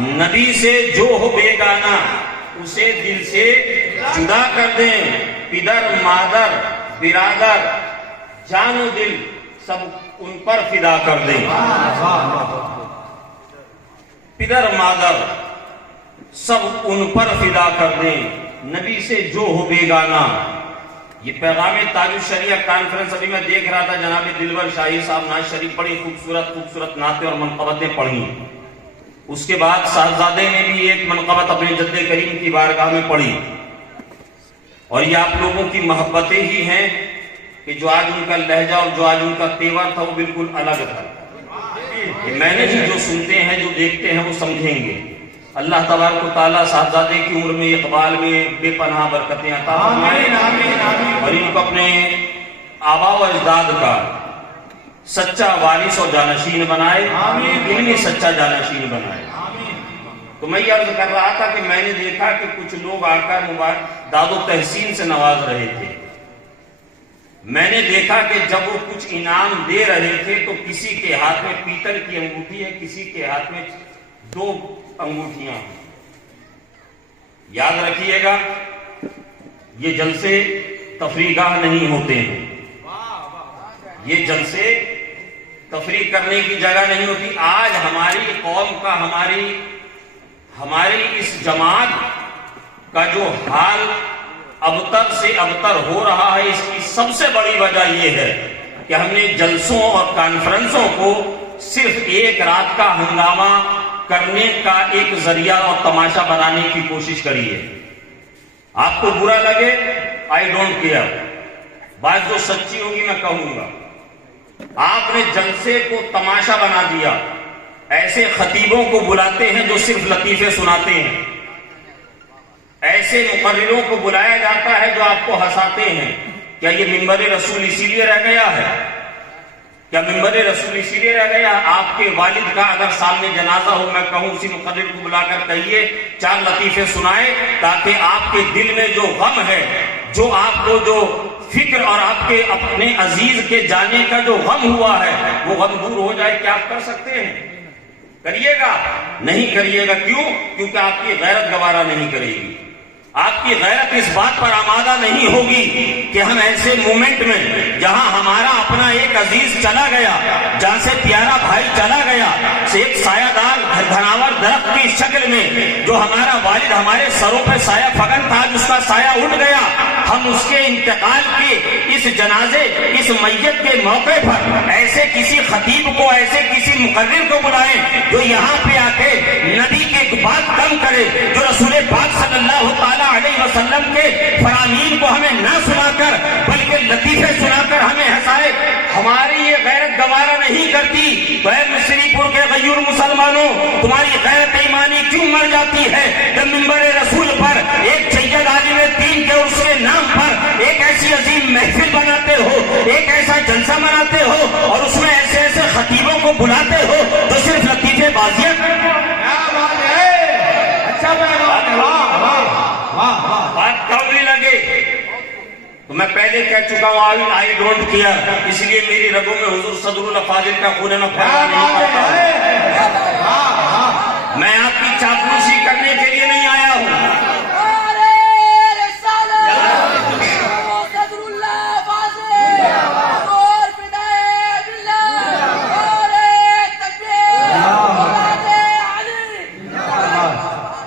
نبی سے جو ہو بیگانہ اسے دل سے جدا کر دیں، پدر مادر برادر جان و دل سب ان پر فدا کر دیں، پدر مادر سب ان پر فدا کر دیں، نبی سے جو ہو بیگانہ۔ یہ پیغام تاج الشریعہ کانفرنس ابھی میں دیکھ رہا تھا، جناب دلبر شاہی صاحب نعت شریف پڑھی، خوبصورت نعتیں اور منقبتیں پڑھی۔ اس کے بعد صاحبزادے نے بھی ایک منقبت اپنے جد کریم کی بارگاہ میں پڑھی، اور یہ آپ لوگوں کی محبتیں ہی ہیں کہ جو آج ان کا لہجہ اور جو آج ان کا تیور تھا وہ بالکل الگ تھا۔ میں نے جو سنتے ہیں جو دیکھتے ہیں وہ سمجھیں گے۔ اللہ تبارک و تعالیٰ صاحبزادے کی عمر میں اقبال میں بے پناہ برکتیں عطا فرمائے، اور ان کو اپنے آباء و اجداد کا سچا وارث اور جانشین بنائے، علمی سچا جانشین بنائے۔ تو میں یہ عرض کر رہا تھا کہ میں نے دیکھا کہ کچھ لوگ آ کر مبارک داد و تحسین سے نواز رہے تھے۔ میں نے دیکھا کہ جب وہ کچھ انعام دے رہے تھے تو کسی کے ہاتھ میں پیتل کی انگوٹھی ہے، کسی کے ہاتھ میں 2 انگوٹھیاں ہیں۔ یاد رکھیے گا، یہ جلسے تفریح گاہ نہیں ہوتے ہیں، یہ جلسے تفریح کرنے کی جگہ نہیں ہوتی۔ آج ہماری قوم کا، ہماری اس جماعت کا جو حال ابتر سے ابتر ہو رہا ہے، اس کی سب سے بڑی وجہ یہ ہے کہ ہم نے جلسوں اور کانفرنسوں کو صرف ایک رات کا ہنگامہ کرنے کا ایک ذریعہ اور تماشا بنانے کی کوشش کری ہے۔ آپ کو برا لگے، آئی ڈونٹ کیئر، بات جو سچی ہوگی میں کہوں گا۔ آپ نے جلسے کو تماشا بنا دیا، ایسے خطیبوں کو بلاتے ہیں جو صرف لطیفے سناتے ہیں، ایسے مقرروں کو بلایا جاتا ہے جو آپ کو ہنساتے ہیں۔ کیا یہ منبر رسول اسی لیے رہ گیا ہے؟ کیا منبر رسول اسی لیے رہ گیا؟ آپ کے والد کا اگر سامنے جنازہ ہو، میں کہوں اسی مقرر کو بلا کر کہیے 4 لطیفے سنائے، تاکہ آپ کے دل میں جو غم ہے، جو آپ کو جو فکر اور آپ کے اپنے عزیز کے جانے کا جو غم ہوا ہے وہ غم دور ہو جائے۔ کیا آپ کر سکتے ہیں؟ کریے گا؟ نہیں کریے گا۔ کیوں؟ کیونکہ آپ کی غیرت گوارا نہیں کرے گی، آپ کی غیرت اس بات پر آمادہ نہیں ہوگی کہ ہم ایسے مومنٹ میں جہاں ہمارا اپنا ایک عزیز چلا گیا، جہاں سے پیارا بھائی چلا گیا، ایک سایہ دار دھناور درخت کی شکل میں جو ہمارا والد ہمارے سروں پہ سایہ فگن تھا، جس کا سایہ اٹھ گیا، ہم اس کے انتقال کے اس جنازے، اس میت کے موقع پر ایسے کسی خطیب کو، ایسے کسی مقرر کو بلائیں جو یہاں پہ آ کے نبی کی بات کم کرے، جو رسول پاک صلی اللہ تعالی علیہ وسلم کے فرامین کو ہمیں نہ سنا کر بلکہ لطیفے سنا کر ہمیں ہنسائے۔ ہماری یہ غیرت گوارا نہیں کرتی تو اے مصری پور کے غیور مسلمانوں، تمہاری غیرت ایمانی کیوں مر جاتی ہے جب منبر رسول پر ایک سید عالم دین کے اس کے نام پر ایک ایسی عظیم محفل بناتے ہو، ایک ایسا جلسہ مناتے ہو اور اس میں ایسے ایسے خطیبوں کو بلاتے ہو جو صرف لطیفے بازیاں کرتے ہو۔ بات کڑوی لگے تو میں پہلے کہہ چکا ہوں آئی ڈونٹ کیئر، اس لیے میری رگوں میں حضور صدر الافاضل کا خون میں پھیلا نہیں کرتا ہوں۔ میں آپ کی چاپلوسی کرنے کے لیے نہیں آیا ہوں۔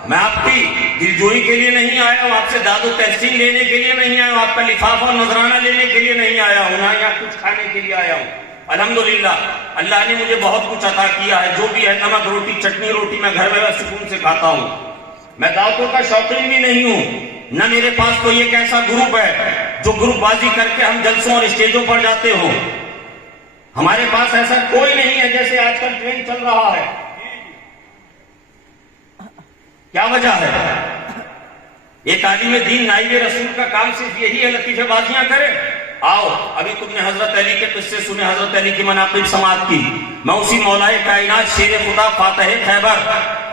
میں آپ کی دلجوئی کے لیے نہیں آیا ہوں، آپ سے داد و تحسین لینے کے لیے نہیں آیا ہوں، آپ کا لفافہ اور نذرانہ لینے کے لیے نہیں آیا ہوں، نہ یا کچھ کھانے کے لیے آیا ہوں۔ الحمدللہ اللہ نے مجھے بہت کچھ عطا کیا ہے، جو بھی ہے نمک روٹی چٹنی روٹی میں گھر میں سکون سے کھاتا ہوں۔ میں دعوتوں کا شوقین بھی نہیں ہوں، نہ میرے پاس کوئی ایک ایسا گروپ ہے جو گروپ بازی کر کے ہم جلسوں اور اسٹیجوں پر جاتے ہو۔ ہمارے پاس ایسا کوئی نہیں ہے جیسے آج کل ٹرینڈ چل رہا ہے۔ کیا وجہ ہے؟ ایک عالم دین نائب رسول کا کام صرف یہی ہے لطیفے بازیاں کرے؟ آؤ ابھی تم نے حضرت علی کے قصے سنے، حضرت علی کی مناقب سماعت کی۔ میں اسی مولائے کائنات شیر خدا فاتح خیبر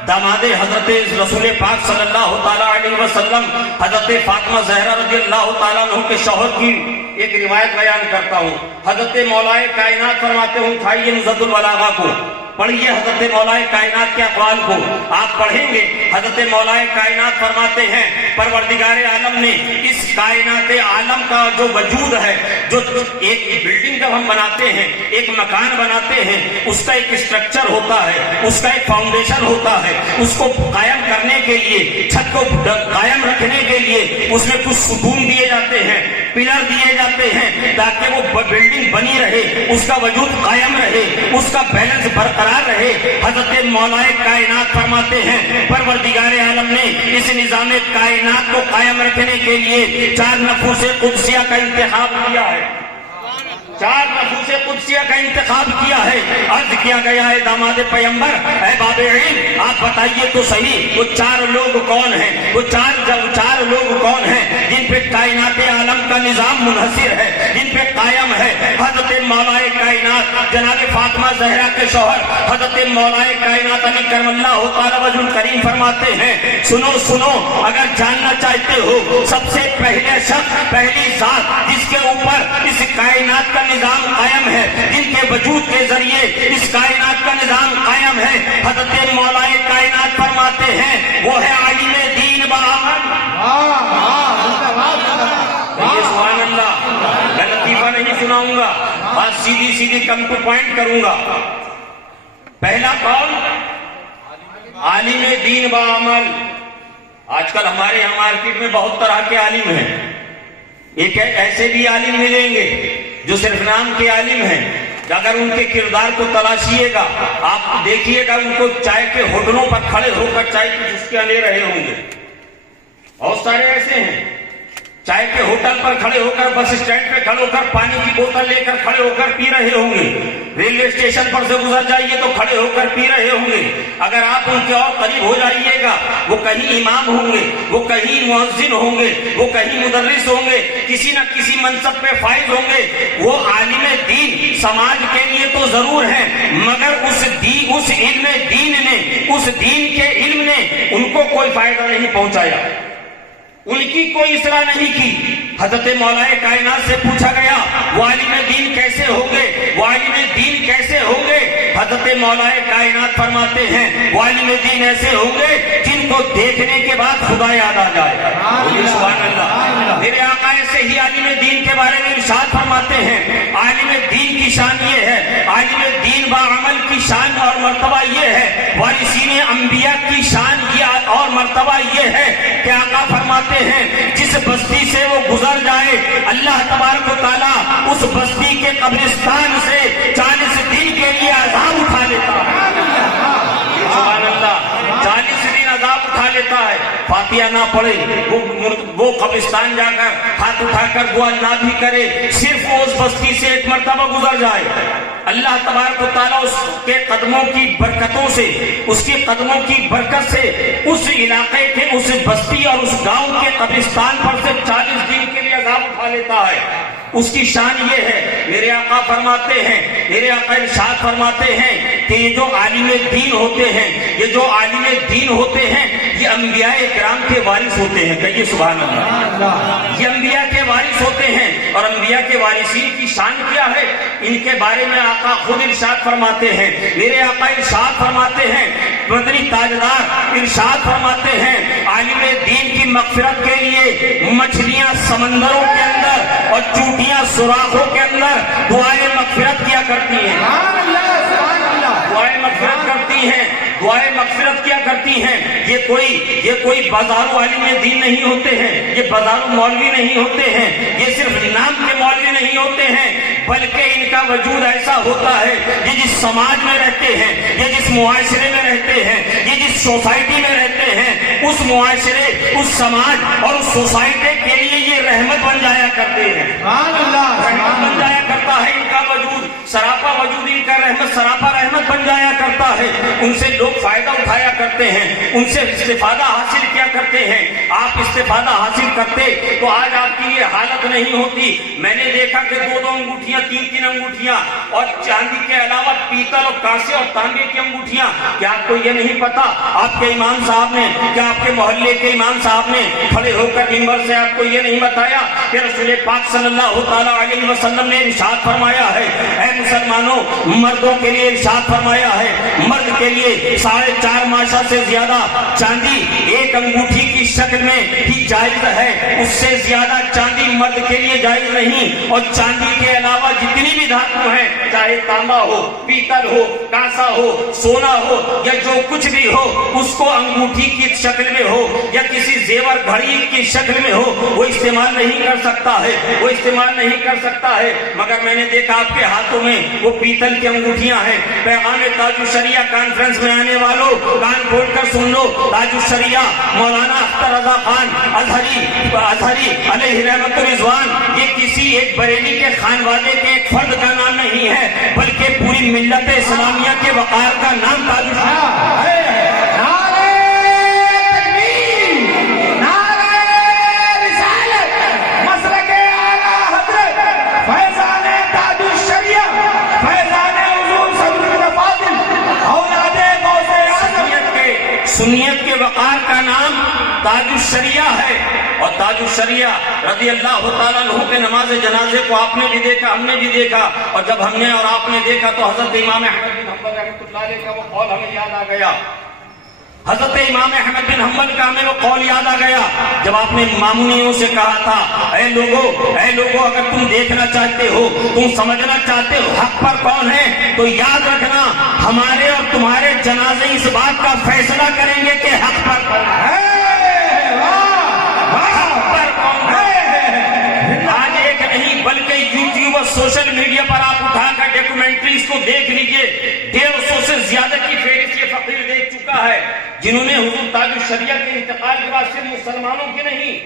داماد حضرت رسول پاک صلی اللہ تعالیٰ علیہ وسلم حضرت فاطمہ زہرا رضی اللہ تعالیٰ عنہ کے شوہر کی ایک روایت بیان کرتا ہوں۔ حضرت مولائے کائنات فرماتے ہوں، کھائیے نزہت البلاغہ کو، پڑھیے حضرت مولا کائنات کے اقوال کو، آپ پڑھیں گے حضرت مولا کائنات فرماتے ہیں پروردگار عالم نے اس کائنات عالم کا جو وجود ہے، جو ایک بلڈنگ جب ہم بناتے ہیں، ایک مکان بناتے ہیں، اس کا ایک اسٹرکچر ہوتا ہے، اس کا ایک فاؤنڈیشن ہوتا ہے، اس کو قائم کرنے کے لیے، چھت کو قائم رکھنے کے لیے اس میں کچھ ستون دیے جاتے ہیں، پلر دیے جاتے ہیں تاکہ وہ بلڈنگ بنی رہے، اس کا وجود قائم رہے، اس کا بیلنس برقرار رہے۔ حضرت مولا کائنات فرماتے ہیں پروردگار عالم نے اس نظام کائنات کو قائم رکھنے کے لیے 4 نفوس قدسیہ کا انتخاب کیا ہے، 4 نفوس قدسیہ کا انتخاب کیا ہے۔ عرض کیا گیا ہے داماد پیغمبر، اے باب علم آپ بتائیے تو صحیح وہ 4 لوگ کون ہیں، وہ چار لوگ کون ہیں جن پہ کائنات عالم کا نظام منحصر ہے، جن پہ قائم ہے۔ حضرت مولا کائنات جناب فاطمہ زہرا کے شوہر حضرت مولا کائنات علی کرم اللہ تعالی وجہ کریم فرماتے ہیں سنو سنو، اگر جاننا چاہتے ہو سب سے پہلے شخص، پہلی ذات جس کے اوپر اس کائنات کا نظام قائم ہے، جن کے وجود کے ذریعے اس کائنات کا نظام قائم ہے، حضرت مولا کائنات فرماتے ہیں وہ ہے عالم دین بعمل۔ سبحان اللہ، میں لطیفہ نہیں سناؤں گا، بات سیدھی سیدھی کم ٹو پوائنٹ کروں گا۔ پہلا کون؟ عالم دین بعمل۔ آج کل ہمارے یہاں مارکیٹ میں بہت طرح کے عالم ہیں، ایک ایسے بھی عالم ملیں گے جو صرف نام کے عالم ہیں، اگر ان کے کردار کو تلاشیے گا آپ دیکھیے گا ان کو چائے کے ہوٹلوں پر کھڑے ہو کر چائے کی چسکیاں لے رہے ہوں گے۔ بہت سارے ایسے ہیں چائے کے ہوٹل پر کھڑے ہو کر، بس اسٹینڈ پہ کھڑے ہو کر پانی کی بوتل لے کر کھڑے ہو کر پی رہے ہوں گے، ریلوے اسٹیشن پر سے گزر جائیے تو کھڑے ہو کر پی رہے ہوں گے۔ اگر آپ ان کے اور قریب ہو جائیے گا وہ کہیں امام ہوں گے، وہ کہیں مؤذن ہوں گے، وہ کہیں مدرس ہوں گے، کسی نہ کسی منصب پہ فائز ہوں گے۔ وہ عالم دین سماج کے لیے تو ضرور ہیں، مگر اس علم دین نے، اس دین کے علم نے ان کو کوئی فائدہ نہیں پہنچایا، ان کی کوئی اصلاح نہیں کی۔ حضرت مولا کائنات سے پوچھا گیا وہ عالم دین کیسے ہوں گے، وہ عالم دین کیسے ہوں گے؟ حضرت مولا کائنات فرماتے ہیں وہ عالم دین ایسے ہوں گے جن کو دیکھنے کے بعد خدا یاد آ جائے۔ سبحان اللہ، میرے آقا ایسے ہی عالم دین کے بارے میں ارشاد فرماتے ہیں عالم دین کی شان یہ ہے، عالم دین بعمل کی شان اور مرتبہ یہ ہے، وارثین انبیاء کی شان یہ اور مرتبہ یہ ہے کہ آقا فرماتے ہیں جس بستی سے وہ گزر جائے اللہ تبارک و تعالیٰ اس بستی کے قبرستان سے 40 دن کے لیے عذاب اٹھا لیتا ہے۔ سبحان اللہ، 40 دن عذاب اٹھا لیتا ہے، فاتحہ نہ پڑھے، وہ قبرستان جا کر ہاتھ اٹھا کر دعا نہ بھی کرے، صرف اس بستی سے ایک مرتبہ گزر جائے، اللہ تبارک و تعالیٰ اس کے قدموں کی برکتوں سے، اس کے قدموں کی برکت سے اس علاقے کے، اس بستی اور اس گاؤں کے قبرستان پر سے 40 دن کے لیے عذاب اٹھا لیتا ہے۔ اس کی شان یہ ہے، میرے آقا فرماتے ہیں، میرے آقا ارشاد فرماتے ہیں کہ یہ جو عالم دین ہوتے ہیں، یہ جو عالم دین ہوتے ہیں یہ انبیاء کرام کے وارث ہوتے ہیں۔ کہیے سبحان اللہ، یہ انبیاء کے وارث ہوتے ہیں۔ اور انبیاء کے وارثین کی شان کیا ہے، ان کے بارے میں آقا خود ارشاد فرماتے ہیں، میرے آقا ارشاد فرماتے ہیں، مدنی تاجدار ارشاد فرماتے ہیں عالم دین کی مغفرت کے لیے مچھلیاں سمندروں کے اندر اور چوٹیاں سوراخوں کے اندر دعائیں مغفرت کیا کرتی ہیں، دعائیں مغفرت کرتی ہیں، دعائیں مغفرت کیا کرتی ہیں۔ یہ کوئی بازارو عالم دین نہیں ہوتے ہیں، یہ بازارو مولوی نہیں ہوتے ہیں، یہ صرف نام کے مولوی نہیں ہوتے ہیں، بلکہ ان کا وجود ایسا ہوتا ہے یہ جس سماج میں رہتے ہیں، یہ جس معاشرے میں رہتے ہیں، یہ جس سوسائٹی میں رہتے ہیں، اس معاشرے، اس سماج اور اس سوسائٹی کے لیے یہ رحمت بن جایا کرتے ہیں، رحمت بن جایا کرتا ہے ان کا وجود، سراپا وجود ان کا رحمت، سراپا رحمت بن جایا کرتا ہے۔ ان سے لوگ فائدہ اٹھایا کرتے ہیں، ان سے استفادہ حاصل کیا کرتے ہیں۔ آپ استفادہ حاصل کرتے تو آج آپ کی یہ حالت نہیں ہوتی۔ میں نے دیکھا کہ 2 انگوٹھیاں، 3 انگوٹھیاں اور چاندی کے علاوہ پیتل اور کانسے اور تانبے کی انگوٹھیاں، کیا آپ کو یہ نہیں پتا آپ کے امام صاحب نے، کیا آپ کے محلے کے امام صاحب نے کھڑے ہو کر منبر سے آپ کو یہ نہیں بتایا کہ رسول پاک صلی اللہ تعالیٰ علیہ وسلم نے ارشاد فرمایا ہے، اے مسلمانوں، مردوں کے لیے ارشاد فرمایا ہے، مرد کے لیے 4.5 ماشا سے زیادہ چاندی ایک انگوٹھی کی شکل میں ہی جائز ہے، اس سے زیادہ چاندی مرد کے لیے جائز نہیں، اور چاندی کے علاوہ جتنی بھی دھاتوں ہیں، چاہے تانبا ہو، پیتل ہو، کانسا ہو، سونا ہو یا جو کچھ بھی ہو، اس کو انگوٹھی کی شکل میں ہو یا کسی زیور گھڑی کی شکل میں ہو، وہ استعمال نہیں کر سکتا ہے، وہ استعمال نہیں کر سکتا ہے۔ مگر میں نے دیکھا آپ کے ہاتھوں میں وہ پیتل کی انگوٹھیاں ہیں۔ پیغام تاج الشریعہ کانفرنس میں آنے والوں کان کھول کر سن لو، تاج الشریعہ مولانا اختر رضا خان ازہری علیہ رحمت رضوان یہ کسی ایک بریلی کے خانوادے کے ایک فرد کا نام نہیں ہے، بلکہ پوری ملت اسلامیہ کے وقار کا نام تاج الشریعہ ہے۔ سنیت کے وقار کا نام تاج الشریعہ ہے، اور تاج الشریعہ رضی اللہ تعالیٰ عنہ کے نماز جنازے کو آپ نے بھی دیکھا، ہم نے بھی دیکھا، اور جب ہم نے اور آپ نے دیکھا تو حضرت امام احمد بن حنبل رحمۃ اللہ علیہ کا وہ قول ہمیں یاد آ گیا، حضرت امام احمد بن حنبل کا ہمیں وہ قول یاد آ گیا جب آپ نے مامونیوں سے کہا تھا، اے لوگوں اگر تم دیکھنا چاہتے ہو، تم سمجھنا چاہتے ہو حق پر کون ہے، تو یاد رکھنا ہمارے اور تمہارے جنازے اس بات کا فیصلہ کریں گے کہ حق پر کون ہے۔ آج ایک نہیں بلکہ یوٹیوب اور سوشل میڈیا پر آپ اٹھا کر ڈاکومنٹریز کو دیکھ لیجئے، 150 سے زیادہ کی فہرست یہ فقیر دیکھ چکا ہے، جنہوں نے حضور تاج الشریعہ کے انتقال کے بعد صرف مسلمانوں کی نہیں،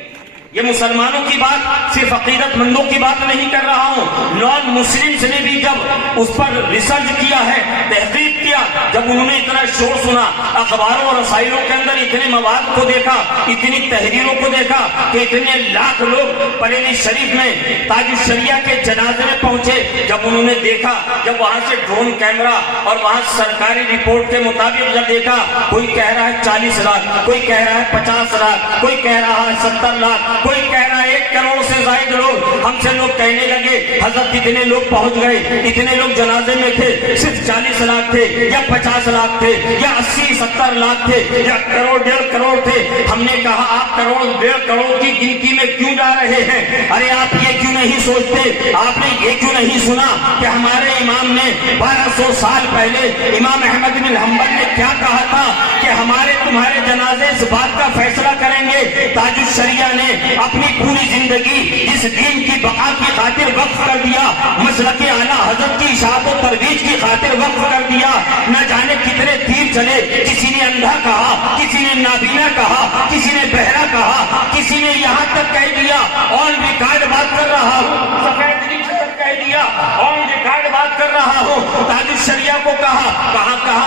یہ مسلمانوں کی بات، صرف عقیدت مندوں کی بات نہیں کر رہا ہوں، نان مسلمز نے بھی جب اس پر ریسرچ کیا ہے، تحقیق کیا، جب انہوں نے اتنا شور سنا، اخباروں اور رسائلوں کے اندر اتنے مواد کو دیکھا، اتنی تحریروں کو دیکھا کہ اتنے لاکھ لوگ بریلی شریف میں تاج الشریعہ کے جنازے میں پہنچے، جب انہوں نے دیکھا، جب وہاں سے ڈرون کیمرہ اور وہاں سرکاری رپورٹ کے مطابق جب دیکھا، کوئی کہہ رہا ہے 40 لاکھ، کوئی کہہ رہا ہے 50 لاکھ، کوئی کہہ رہا ہے 70 لاکھ، کوئی کہہ رہا ہے 1 کروڑ سے زائد لوگ، ہم سے لوگ کہنے لگے حضرت اتنے لوگ پہنچ گئے، اتنے لوگ جنازے میں تھے، صرف 40 لاکھ تھے یا 50 لاکھ تھے یا 80-70 لاکھ تھے یا کروڑ 1.5 کروڑ تھے۔ ہم نے کہا آپ کروڑ 1.5 کروڑ کی گنتی میں کیوں جا رہے ہیں؟ ارے آپ یہ کیوں نہیں سوچتے، آپ نے یہ کیوں نہیں سنا کہ ہمارے امام نے 1200 سال پہلے امام احمد بن حنبل نے کیا کہا تھا کہ ہمارے تمہارے جنازے اس بات کا فیصلہ کریں گے۔ تاج الشریعہ نے اپنی پوری زندگی جس دین کی بقا کی خاطر وقف کر دیا، مسلک اعلیٰ حضرت کی اشاعت و ترویج کی خاطر وقف کر دیا، نہ جانے کتنے تیر چلے، کسی نے اندھا کہا، کسی نے نابینا کہا، کسی نے بہرا کہا، کسی نے یہاں تک کہہ دیا آن ریکارڈ بات کر رہا ہوں، سفید ریچھ تک کہہ دیا آن ریکارڈ بات کر رہا ہوں۔ تاج الشریعہ کو کہاں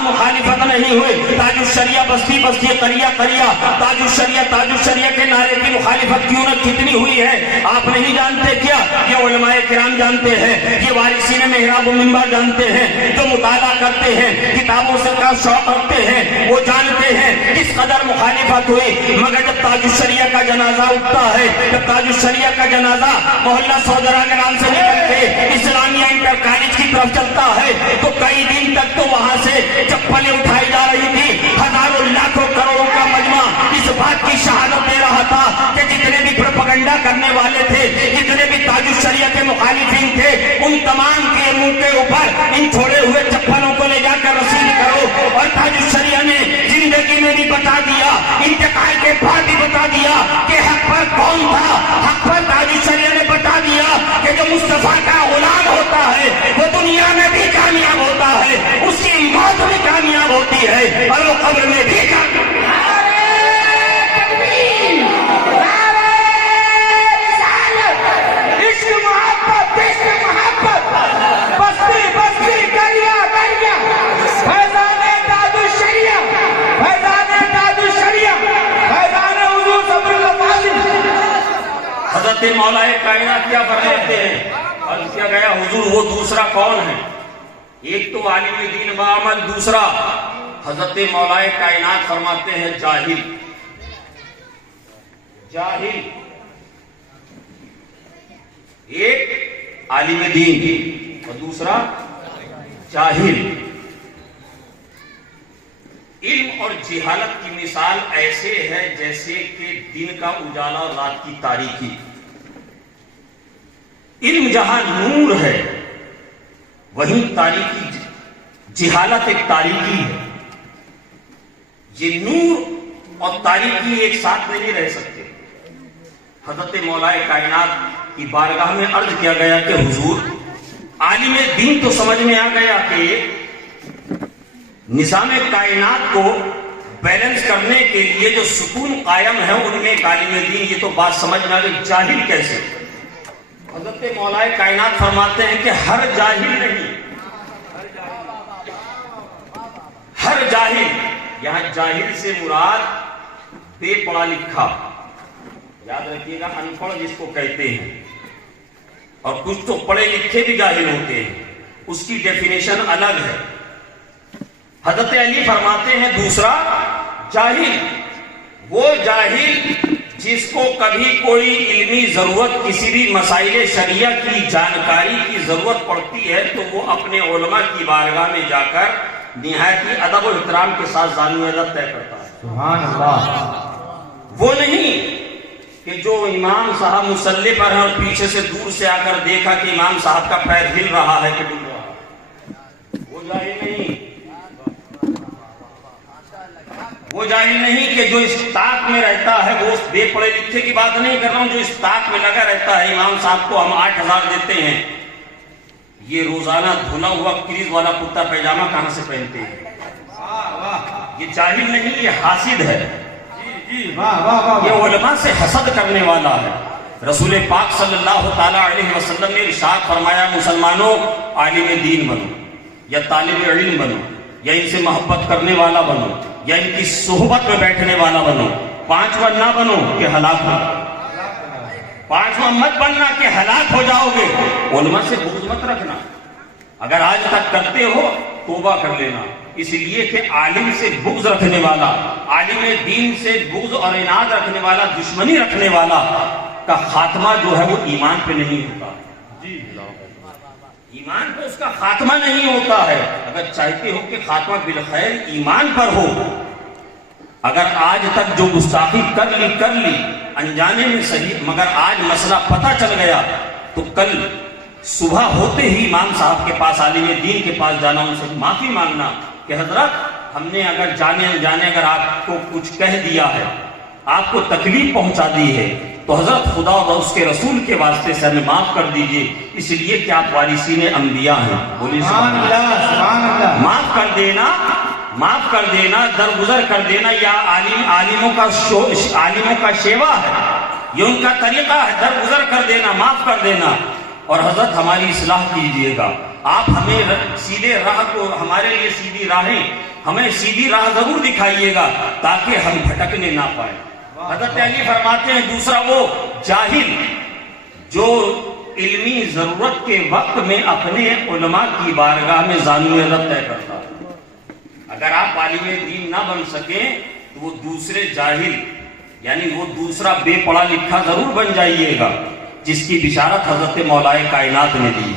مخالفت نہیں ہوئی، تاج الشریعہ بستی بستی قریہ قریہ تاج الشریعہ کے نعرے کی مخالفت کیوں نہ کتنی ہوئی ہے، آپ نہیں جانتے کیا؟ یہ علماء کرام جانتے ہیں، یہ وارثین محراب و منبر جانتے ہیں، جو مطالعہ کرتے ہیں، کتابوں سے کا شوق رکھتے ہیں، وہ جانتے ہیں کس قدر مخالفت ہوئی۔ مگر جب تاج الشریعہ کا جنازہ اٹھتا ہے، جب تاج الشریعہ کا جنازہ محلہ سودرا گرام سے نکل کے اسلامیہ انٹر کالج کی طرف چلتا ہے تو کئی دن تک تو وہاں سے چپلیں اٹھائی جا رہی تھی، ہزاروں لاکھوں کروڑوں کا مجمع اس بات کی شہادت دے رہا تھا کہ جتنے بھی پروپیگنڈا کرنے والے تھے، جتنے بھی تاج الشریعہ کے مخالفین تھے، ان تمام کے منہ کے اوپر ان چھوڑے ہوئے چپلوں کو لے جا کر رسید کرو۔ اور تاج الشریعہ نے زندگی میں بھی بتا دیا، انتقال کے بعد بھی بتا دیا کہ حق پر کون تھا، حق پر تاج الشریعہ نے بتا دیا کہ جو مصطفیٰ کا غلام ہوتا ہے وہ دنیا میں بھی کامیاب ہوتا ہے، اس کی موت بھی کامیاب ہوتی ہے اور وہ قبر میں بھی کامیاب۔ حضرت مولا کائنات کیا فرماتے ہیں؟ اور کیا گیا حضور وہ دوسرا کون ہے؟ ایک تو عالم دین بعمل، دوسرا حضرت مولا کائنات فرماتے ہیں جاہل، جاہل ایک عالم دین اور دوسرا جاہل۔ علم اور جہالت کی مثال ایسے ہے جیسے کہ دن کا اجالا اور رات کی تاریکی۔ علم جہاں نور ہے وہیں تاریکی، جہالت ایک تاریکی ہے۔ یہ نور اور تاریکی ایک ساتھ نہیں رہ سکتے۔ حضرت مولا کائنات کی بارگاہ میں عرض کیا گیا کہ حضور عالم دین تو سمجھ میں آ گیا کہ نظام کائنات کو بیلنس کرنے کے لیے جو ستون قائم ہے ان میں ایک عالم دین، یہ تو بات سمجھ میں آ گئی، جاہل کیسے؟ حضرت مولا کائنات فرماتے ہیں کہ ہر جاہل نہیں، ہر جاہل، یہاں جاہل سے مراد بے پڑھا لکھا، یاد رکھیے گا، ان پڑھ جس کو کہتے ہیں، اور کچھ تو پڑھے لکھے بھی جاہل ہوتے ہیں، اس کی ڈیفینیشن الگ ہے۔ حضرت علی فرماتے ہیں دوسرا جاہل وہ جاہل جس کو کبھی کوئی علمی ضرورت، کسی بھی مسائل شریعہ کی جانکاری کی ضرورت پڑتی ہے تو وہ اپنے علماء کی بارگاہ میں جا کر نہایت ہی ادب و احترام کے ساتھ زانو ادب طے کرتا ہے۔ سبحان اللہ۔ وہ نہیں کہ جو امام صاحب مصلی پر ہیں اور پیچھے سے دور سے آ کر دیکھا کہ امام صاحب کا پیر ہل رہا ہے کہ ڈل رہا ہے، وہ جاہل نہیں۔ وہ جاہل نہیں کہ جو اس طاق میں رہتا ہے، وہ اس بے پڑھے لکھے کی بات نہیں کر رہا ہوں، جو اس طاق میں لگا رہتا ہے۔ امام صاحب کو ہم 8,000 دیتے ہیں، یہ روزانہ دھلا ہوا کریز والا کرتا پیجامہ کہاں سے پہنتے ہیں؟ یہ جاہل نہیں، یہ حاسد ہے، یہ علماء سے حسد کرنے والا ہے۔ رسول پاک صلی اللہ تعالی علیہ وسلم نے ارشاد فرمایا مسلمانوں عالم دین بنو یا طالب علم بنو یا ان سے محبت کرنے والا بنو یا ان کی صحبت میں بیٹھنے والا بنو، پانچواں نہ بنو کہ ہلاک ہو، پانچواں مت بننا کہ ہلاک ہو جاؤ گے۔ علماء سے بغض مت رکھنا، اگر آج تک کرتے ہو توبہ کر لینا، اس لیے کہ عالم سے بغض رکھنے والا، عالم دین سے بغض اور عناد رکھنے والا، دشمنی رکھنے والا کا خاتمہ جو ہے وہ ایمان پہ نہیں ہوتا، ایمان پہ اس کا خاتمہ نہیں ہوتا ہے۔ اگر چاہتے ہو کہ خاتمہ بالخیر ایمان پر ہو، اگر آج تک جو گستاخی کر لی انجانے میں صحیح، مگر آج مسئلہ پتہ چل گیا تو کل صبح ہوتے ہی امام صاحب کے پاس، عالم دین کے پاس جانا، ان سے معافی مانگنا کہ حضرت ہم نے اگر جانے انجانے اگر آپ کو کچھ کہہ دیا ہے، آپ کو تکلیف پہنچا دی ہے تو حضرت خدا اور اس کے رسول کے واسطے سے ہمیں معاف کر دیجئے، اس لیے کہ آپ وارثین انبیاء ہیں۔ بولیے سبحان اللہ۔ معاف کر دینا، درگزر کر دینا، یا عالموں کا شیوا ہے، یہ ان کا طریقہ ہے، درگزر کر دینا، معاف کر دینا۔ اور حضرت ہماری اصلاح کیجئے گا، آپ ہمیں سیدھے راہ کو، ہمارے لیے سیدھی راہیں، ہمیں سیدھی راہ ضرور دکھائیے گا تاکہ ہم بھٹکنے نہ پائیں۔ حضرت علی فرماتے ہیں دوسرا وہ جاہل جو علمی ضرورت کے وقت میں اپنے علماء کی بارگاہ میں زانو ادب طے کرتا ہے۔ اگر آپ عالم دین نہ بن سکیں تو وہ دوسرے جاہل، یعنی وہ دوسرا بے پڑھا لکھا ضرور بن جائیے گا، جس کی بشارت حضرت مولا کائنات نے دی۔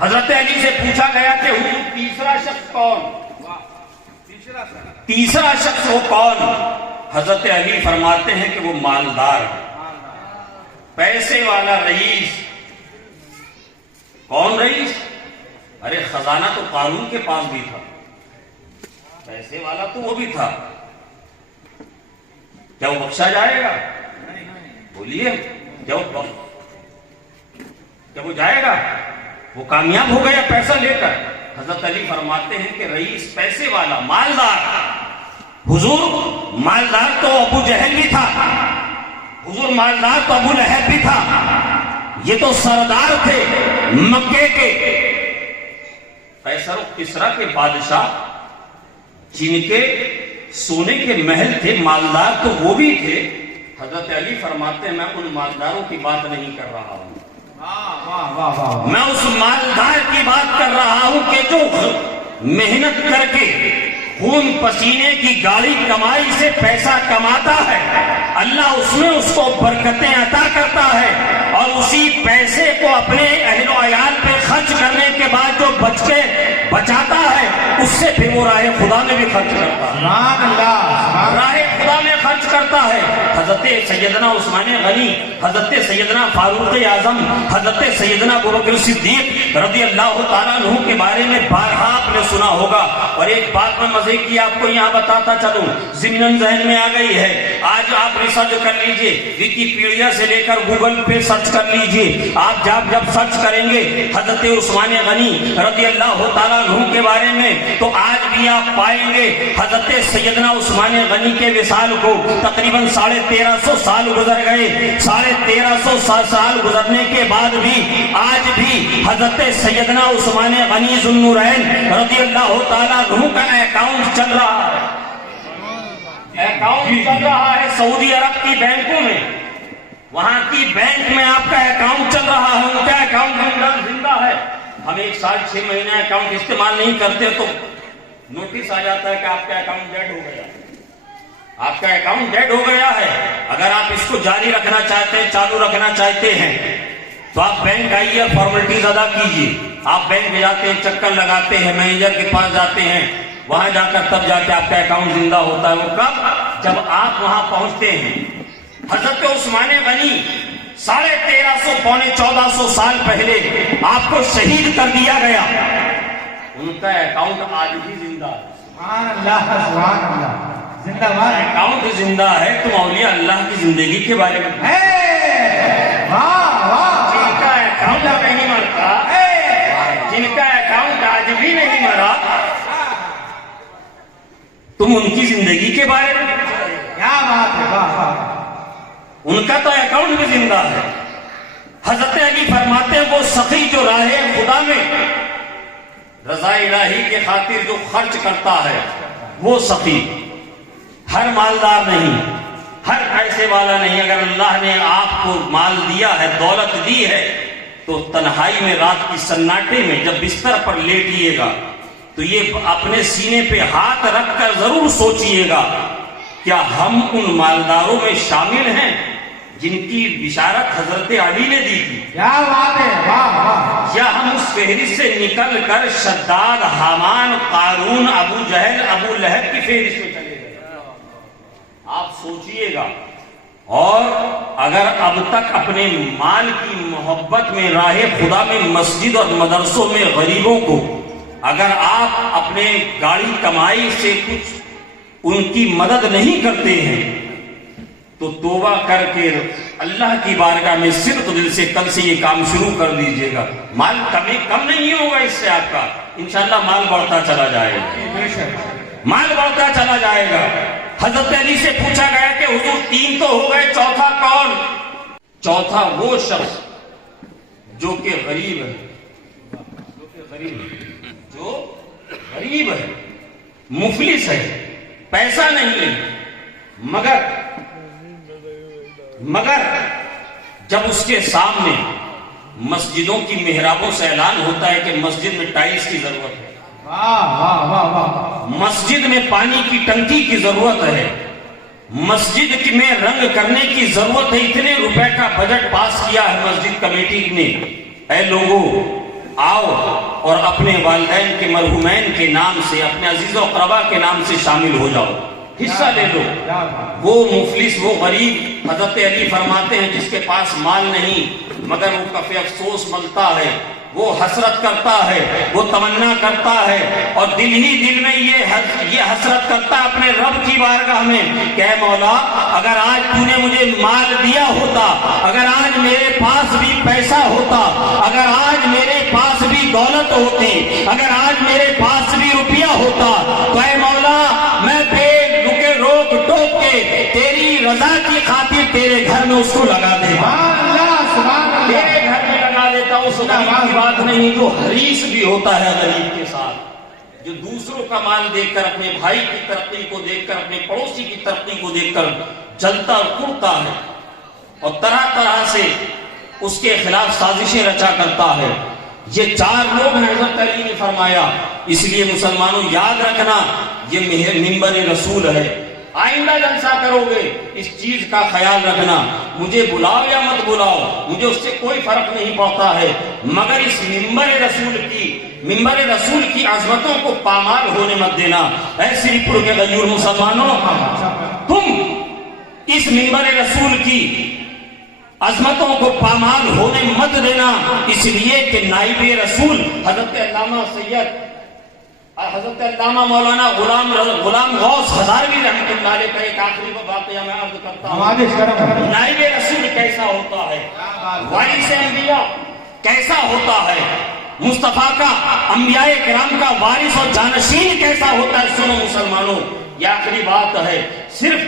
حضرت علی سے پوچھا گیا کہ حضور تیسرا شخص کون؟ تیسرا شخص وہ کون؟ حضرت علی فرماتے ہیں کہ وہ مالدار، پیسے والا رئیس۔ کون رئیس؟ ارے خزانہ تو قارون کے پاس بھی تھا، پیسے والا تو وہ بھی تھا، کیا وہ بخشا جائے گا؟ بولیے، کیا وہ جائے گا؟ وہ کامیاب ہو گیا پیسہ لے کر۔ حضرت علی فرماتے ہیں کہ رئیس پیسے والا مالدار، حضور مالدار تو ابو جہل بھی تھا، حضور مالدار تو ابو لہب بھی تھا، یہ تو سردار تھے مکے کے، قیصر و کسریٰ کے بادشاہ، جن کے سونے کے محل تھے، مالدار تو وہ بھی تھے۔ حضرت علی فرماتے ہیں میں ان مالداروں کی بات نہیں کر رہا ہوں، میں اس مالدار کی بات کر رہا ہوں کہ جو محنت کر کے خون پسینے کی گاڑی کمائی سے پیسہ کماتا ہے، اللہ اس میں اس کو برکتیں عطا کرتا ہے، اور اسی پیسے کو اپنے اہل و عیال پہ خرچ کرنے کے بعد جو بچ کے بچاتا ہے اس سے پھر وہ راہ خدا میں بھی خرچ کرتا ہے، راہ خدا میں خرچ کرتا ہے۔ حضرت سیدنا عثمان غنی، حضرت سیدنا فاروق اعظم، حضرت سیدنا ابوبکر صدیق رضی اللہ تعالیٰ عنہ کے بارے میں بارہا آپ نے سنا ہوگا۔ اور ایک بات میں مزے کی آپ کو یہاں بتاتا چلوں، ضمن ذہن میں آ گئی ہے، آج آپ ریسرچ کر لیجئے، ویکیپیڈیا سے لے کر گوگل پہ سرچ کر لیجئے، آپ جب سرچ کریں گے حضرت عثمان غنی رضی اللہ تعالیٰ عنہ کے بارے میں، تو آج بھی آپ پائیں گے حضرت سیدنا عثمان غنی کے وصال کو تقریباً 1350 سال گزر گئے، 1350 سال گزرنے کے بعد بھی آج بھی حضرت سیدنا عثمان غنی ذو النورین رضی اللہ تعالیٰ عنہ کا اکاؤنٹ چل رہا ہے، اکاؤنٹ چل رہا ہے سعودی عرب کی بینکوں میں، وہاں کی بینک میں آپ کا اکاؤنٹ چل رہا ہے، ان کا اکاؤنٹ زندہ ہے۔ ہم 1 سال 6 مہینے اکاؤنٹ استعمال نہیں کرتے تو نوٹس آ جاتا ہے کہ آپ کا اکاؤنٹ ڈیڈ ہو گیا، آپ کا اکاؤنٹ ڈیڈ ہو گیا ہے۔ اگر آپ اس کو جاری رکھنا چاہتے ہیں، چالو رکھنا چاہتے ہیں، تو آپ بینک آئیے، فارمیلٹیز ادا کیجیے۔ آپ بینک میں جاتے ہیں، چکر لگاتے ہیں، مینیجر کے پاس جاتے ہیں، وہاں جا کر تب جا کے آپ کا اکاؤنٹ زندہ ہوتا ہے۔ وہ کب؟ جب آپ وہاں پہنچتے ہیں۔ حضرت عثمان غنی 1350 پونے 1400 سال پہلے آپ کو شہید کر دیا گیا، ان کا اکاؤنٹ آج بھی زندہ ہے۔ سبحان اللہ، سبحان اللہ، زندہ باد۔ اکاؤنٹ زندہ ہے، تم اولیاء اللہ کی زندگی کے بارے میں جن کا اکاؤنٹ نہیں مرتا، جن کا اکاؤنٹ آج بھی نہیں مرا، تم ان کی زندگی کے بارے میں کیا بات ہے، واہ واہ، ان کا تو اکاؤنٹ بھی زندہ ہے۔ حضرت علی فرماتے ہیں وہ سخی جو راہ خدا میں رضا الہی کے خاطر جو خرچ کرتا ہے وہ سخی، ہر مالدار نہیں، ہر پیسے والا نہیں۔ اگر اللہ نے آپ کو مال دیا ہے، دولت دی ہے، تو تنہائی میں رات کی سناٹے میں جب بستر پر لیٹیے گا تو یہ اپنے سینے پہ ہاتھ رکھ کر ضرور سوچئے گا، کیا ہم ان مالداروں میں شامل ہیں جن کی بشارت حضرت علی نے دی تھی؟ کیا بات ہے، واہ واہ، یا ہم اس فہرست سے نکل کر شداد، حامان، قارون، ابو جہل، ابو لہب کی فہرست میں چلے گئے؟ آپ سوچئے گا۔ اور اگر اب تک اپنے مال کی محبت میں، راہ خدا میں، مسجد اور مدرسوں میں غریبوں کو اگر آپ اپنے گاڑی کمائی سے کچھ ان کی مدد نہیں کرتے ہیں تو توبہ کر کے اللہ کی بارگاہ میں صدق دل سے کل سے یہ کام شروع کر دیجئے گا۔ مال کم نہیں ہوگا اس سے، آپ کا انشاءاللہ مال بڑھتا چلا جائے گا، مال بڑھتا چلا جائے گا۔ حضرت علی سے پوچھا گیا کہ حضور 3 تو ہو گئے، چوتھا کون؟ چوتھا وہ شخص جو کہ غریب ہے، جو غریب ہے، مفلس ہے، پیسہ نہیں ہے، مگر جب اس کے سامنے مسجدوں کی محرابوں سے اعلان ہوتا ہے کہ مسجد میں ٹائلز کی ضرورت ہے، مسجد میں پانی کی ٹنکی کی ضرورت ہے، مسجد میں رنگ کرنے کی ضرورت ہے، اتنے روپے کا بجٹ پاس کیا ہے مسجد کمیٹی نے، اے لوگوں آؤ اور اپنے والدین کے مرحومین کے نام سے، اپنے عزیز و اقربا کے نام سے شامل ہو جاؤ، حصہ لے لو۔ وہ مفلس، وہ غریب، حضرت علی فرماتے ہیں جس کے پاس مال نہیں مگر وہ کفِ افسوس ملتا ہے، وہ حسرت کرتا ہے، وہ تمنا کرتا ہے، اور دل ہی دل میں یہ حسرت کرتا ہے اپنے رب کی بارگاہ میں کہ اے مولا، اگر آج تو نے مجھے مال دیا ہوتا، اگر آج میرے پاس بھی پیسہ ہوتا، اگر آج میرے پاس بھی دولت ہوتی، اگر آج میرے پاس بھی روپیہ ہوتا، تو اے مولا میں بے رکے روک ٹوک کے تیری رضا کی خاطر تیرے گھر میں اس کو لگا دیتا، تیرے گھر میں لگا دیتا۔ اس غریب کی بات نہیں جو حریص بھی ہوتا ہے غریب کے ساتھ، جو دوسروں کا مال دیکھ کر، اپنے بھائی کی ترقی کو دیکھ کر، اپنے پڑوسی کی ترقی کو دیکھ کر جلتا اور کڑتا ہے، اور طرح طرح سے اس کے خلاف سازشیں رچا کرتا ہے۔ یہ 4 لوگ ہیں حضرت علی نے فرمایا، اس لیے مسلمانوں یاد رکھنا، یہ منبر رسول ہے. آئندہ جلسہ کرو گے اس چیز کا خیال رکھنا، مجھے بلاؤ یا مت بلاؤ مجھے اس سے کوئی فرق نہیں پڑتا ہے، مگر اس منبر رسول کی عظمتوں کو پامال ہونے مت دینا. اے سری پور کے غیور مسلمانوں، تم اس منبر رسول کی عظمتوں کو پامال ہونے مت دینا، اس لیے کہ نائب رسول حضرت علامہ مولانا غلام غوث ہزاروی رحمۃ اللہ علیہ کا ایک آخری واقعہ میں عرض کرتا ہوں. نائب رسول کیسا ہوتا ہے، وارث انبیاء کیسا ہوتا ہے، مصطفیٰ کا انبیاء کرام کا وارث اور جانشین کیسا ہوتا ہے. سنو مسلمانوں، یہ آخری بات ہے، صرف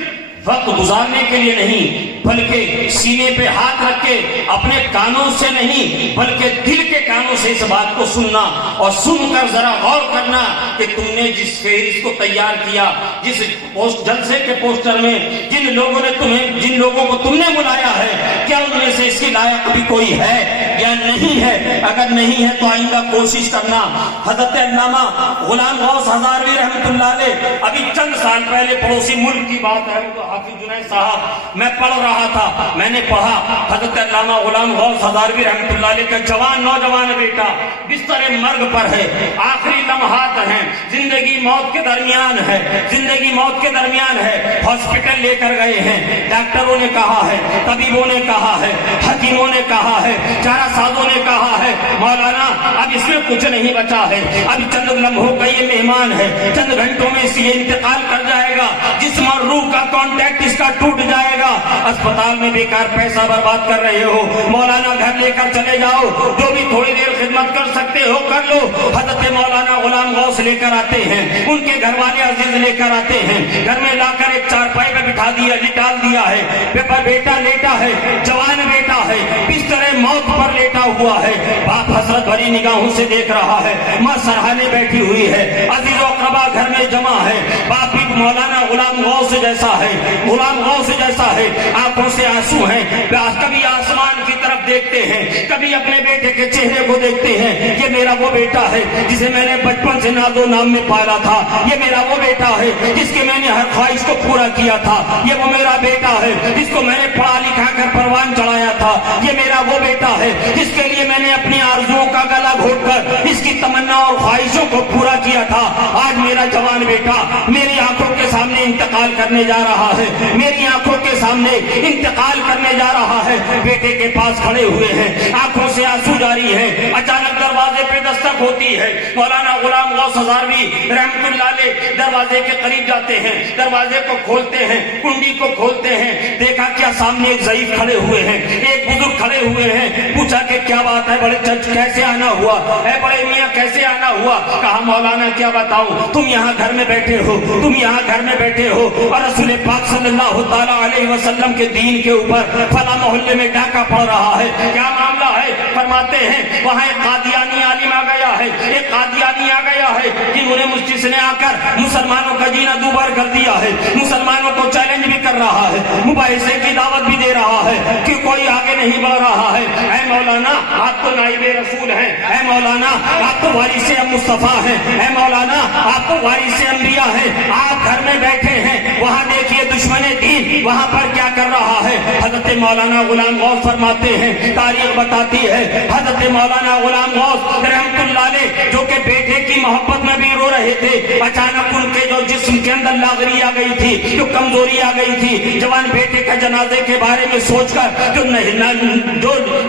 وقت گزارنے کے لیے نہیں بلکہ سینے پہ ہاتھ رکھ کے اپنے کانوں سے نہیں بلکہ دل کے کانوں سے اس بات کو سننا اور سن کر ذرا غور کرنا کہ تم نے جس فہرست کو تیار کیا، جس جلسے کے پوسٹر میں جن لوگوں کو تم نے بلایا ہے، کیا ان میں سے اس کی لائق بھی کوئی ہے یا نہیں ہے؟ اگر نہیں ہے تو آئندہ کوشش کرنا. حضرت علامہ غلام غوث ہزاروی رحمۃ اللہ علیہ ابھی چند سال پہلے پڑوسی ملک کی بات ہے، حافظ جنید صاحب میں پڑھ رہا تھا، میں نے پڑھا حضرت علامہ غلام غوث ہزاروی رحمۃ اللہ علیہ کا نوجوان بیٹا بستر مرگ پر ہے، آخری لمحات ہیں، زندگی موت کے درمیان ہے، ہاسپٹل لے کر گئے ہیں، ڈاکٹروں نے کہا ہے، طبیبوں نے کہا ہے، حکیموں نے کہا ہے، چارہ سازوں نے کہا ہے مولانا اب اس میں کچھ نہیں بچا ہے، اب چند لمحوں کا یہ مہمان ہے، چند گھنٹوں میں اس یہ انتقال کر جائے گا، جسم اور روح کا کانٹیکٹ اس کا ٹوٹ جائے گا. اسپتال میں بیکار پیسہ برباد کر رہے ہو، مولانا گھر لے کر چلے جاؤ، جو بھی تھوڑی دیر خدمت کر سکتے ہو کر لو. حضرت مولانا غلام غوث لے کر آتے ہیں، ان کے گھر والے عزیز لے کر آتے ہیں، گھر میں لا کر ایک چارپائی پہ بٹھا دیا، لٹال دیا ہے، بیٹا لیٹا ہے، جوان بیٹا ہے، بستر موت پر لیٹا ہوا ہے، باپ حسرت بھری نگاہوں سے دیکھ رہا ہے، ماں سرہانے بیٹھی ہوئی ہے، عزیز و اقربا گھر میں جمع ہے، باپ بھی مولانا غلام غوث جیسا ہے، آنکھوں سے آنسو ہیں، کبھی آسمان کی طرف دیکھتے ہیں، کبھی اپنے بیٹے کے چہرے کو دیکھتے ہیں. یہ میرا وہ بیٹا ہے جسے میں نے بچپن سے ناز و نام میں پالا تھا، یہ میرا وہ بیٹا ہے جس کے میں نے ہر خواہش کو پورا کیا تھا، یہ وہ میرا بیٹا ہے جس کو میں نے پڑھا لکھا کر پروان چڑھایا تھا، یہ میرا وہ بیٹا ہے جس کے لیے میں نے اپنی آرزوؤں کا گلا گھونٹ کر اس کی تمنا اور خواہشوں کو پورا کیا تھا. آج میرا جوان بیٹا میری آنکھوں کے سامنے انتقال کرنے جا رہا ہے، میری آنکھوں کے سامنے انتقال کرنے جا رہا ہے. بیٹے کے پاس کھڑے ہوئے ہیں، آنکھوں سے آنسو جاری ہے، اچانک دروازے پہ دستک ہوتی ہے. مولانا غلام غوث ہزاروی رحمۃ اللہ علیہ دروازے کے قریب جاتے ہیں، دروازے کو کھولتے ہیں، کنڈی کو کھولتے ہیں، دیکھا کیا سامنے ایک ضعیف کھڑے ہوئے ہیں، ایک بزرگ کھڑے ہوئے ہیں. پوچھا کہ کیا بات ہے بڑے چچ کیسے آنا ہوا ہے، بڑے میاں کیسے آنا ہوا؟ کہا مولانا کیا بتاؤں، تم یہاں گھر میں بیٹھے ہو اور رسول پاک صلی اللہ تعالی علیہ وسلم کے دین کے اوپر فلاں محلے میں ڈاکہ پڑ رہا ہے. کیا معاملہ ہے؟ فرماتے ہیں وہاں ایک قادیانی عالم آ گیا ہے، جنہوں نے مجلس نے آ کر مسلمانوں کا جینا دوبار کر دیا ہے، مسلمانوں کو چیلنج بھی کر رہا ہے، مباحثے کی دعوت بھی دے رہا ہے کہ کوئی آگے نہیں بڑھ رہا ہے. اے مولانا آپ تو نائب رسول ہیں، اے مولانا آپ تو وارث مصطفیٰ ہیں، اے مولانا آپ تو وارث انبیاء ہیں، آپ گھر میں بیٹھے ہیں، وہاں دیکھیے دشمن دین وہاں پر کیا کر رہا ہے. حضرت مولانا غلام غوث فرماتے ہیں، تاریخ بتاتی ہے حضرت مولانا غلام غوث رحمۃ اللہ علیہ جو کہ بیٹے کی محبت میں بھی رو رہے تھے، اچانک ان کے جو جسم کے اندر لاغری آ گئی تھی، جو کمزوری آ گئی تھی، جوان بیٹے کے جنازے کے بارے میں سوچ کر جو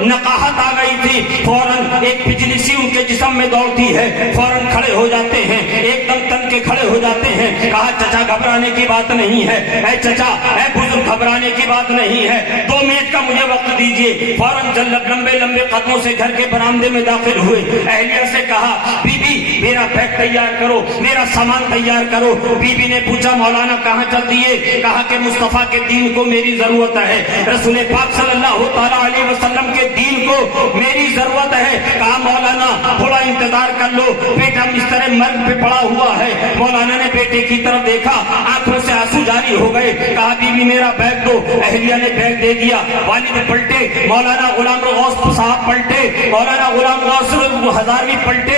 نقاہت آ گئی تھی، فوراً ایک بجلی سی ان کے جسم میں دوڑتی ہے، فوراً کھڑے ہو جاتے ہیں، ایک دم تن کے کھڑے ہو جاتے ہیں. کہا چچا گھبرانے کی بات نہیں ہے، اے چچا اے بزرگ گھبرانے کی بات نہیں ہے، 2 منٹ کا مجھے وقت دیجیے. فوراً لمبے قدموں سے گھر کے برآمدے میں داخل ہوئے، اہلیہ سے کہا بی بی میرا بیگ تیار کرو، میرا سامان تیار کرو. بی بی نے پوچھا مولانا کہاں چل دیے؟ کہا کہ مصطفیٰ کے دین کو میری ضرورت ہے، رسول پاک صلی اللہ تعالی علیہ وسلم کے دین کو میری ضرورت ہے. کہا مولانا تھوڑا انتظار کر لو، بیٹا بستر مرگ پہ پڑا ہوا ہے. مولانا نے بیٹے کی طرف دیکھا، آنکھوں سے آنسو جاری ہو گئے. کہا بی بی میرا بیگ دو. اہلیہ نے بیگ دے دیا. والد پلٹے، مولانا غلام غوث صاحب پلٹے، مولانا غلام غوث ہزاروی پلٹے.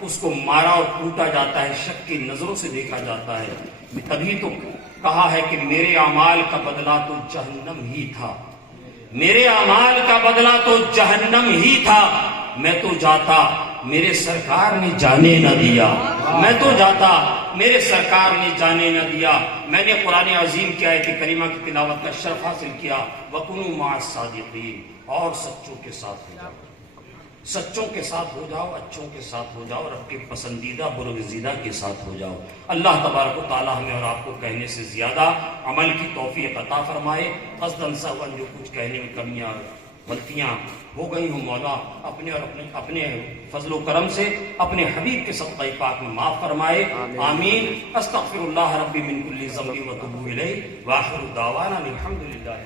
اس کو مارا اور کوٹا جاتا ہے، شک کی نظروں سے دیکھا جاتا ہے۔ تبھی تو کہا ہے کہ میرے اعمال کا بدلہ تو جہنم ہی تھا، میرے اعمال کا بدلہ تو جہنم ہی تھا، میں تو جاتا میرے سرکار نے جانے نہ دیا، میں تو جاتا میرے سرکار نے جانے نہ دیا۔ میں نے قرآن عظیم کی آیت کریمہ کی تلاوت کا شرف حاصل کیا، وَكُنُوا مَعَ الصَّادِقِينَ، اور سچوں کے ساتھ ہو جاؤ، سچوں کے ساتھ ہو جاؤ، اچھوں کے ساتھ ہو جاؤ، رب کے پسندیدہ برگزیدہ کے ساتھ ہو جاؤ۔ اللہ تبارک و تعالی ہمیں اور آپ کو کہنے سے زیادہ عمل کی توفیق عطا فرمائے۔ قصداً سہواً جو کچھ کہنے میں کمیاں غلطیاں ہو گئی ہوں، مولا اپنے اور اپنے فضل و کرم سے اپنے حبیب کے صدقہ پاک میں معاف فرمائے، آمین۔ استغفر اللہ ربی من کل ذنب واتوب الیہ، وآخر دعوانا الحمد للہ۔